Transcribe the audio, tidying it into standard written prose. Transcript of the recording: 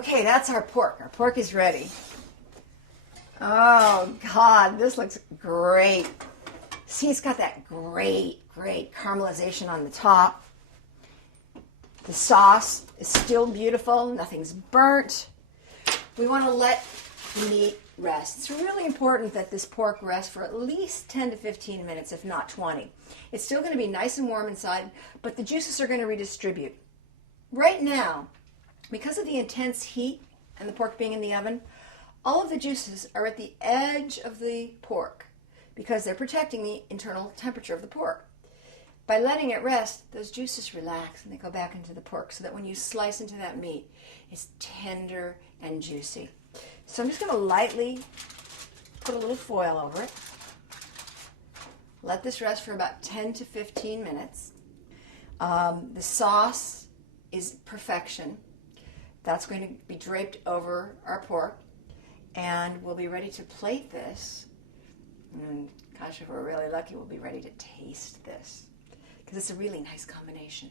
Okay, that's our pork. Our pork is ready. Oh, God, this looks great. See, it's got that great caramelization on the top. The sauce is still beautiful. Nothing's burnt. We want to let the meat rest. It's really important that this pork rest for at least 10 to 15 minutes, if not 20. It's still going to be nice and warm inside, but the juices are going to redistribute. Right now, because of the intense heat and the pork being in the oven, all of the juices are at the edge of the pork because they're protecting the internal temperature of the pork. By letting it rest, those juices relax and they go back into the pork so that when you slice into that meat, it's tender and juicy. So I'm just going to lightly put a little foil over it. Let this rest for about 10 to 15 minutes. The sauce is perfection. That's going to be draped over our pork, and we'll be ready to plate this. And gosh, if we're really lucky, we'll be ready to taste this because it's a really nice combination.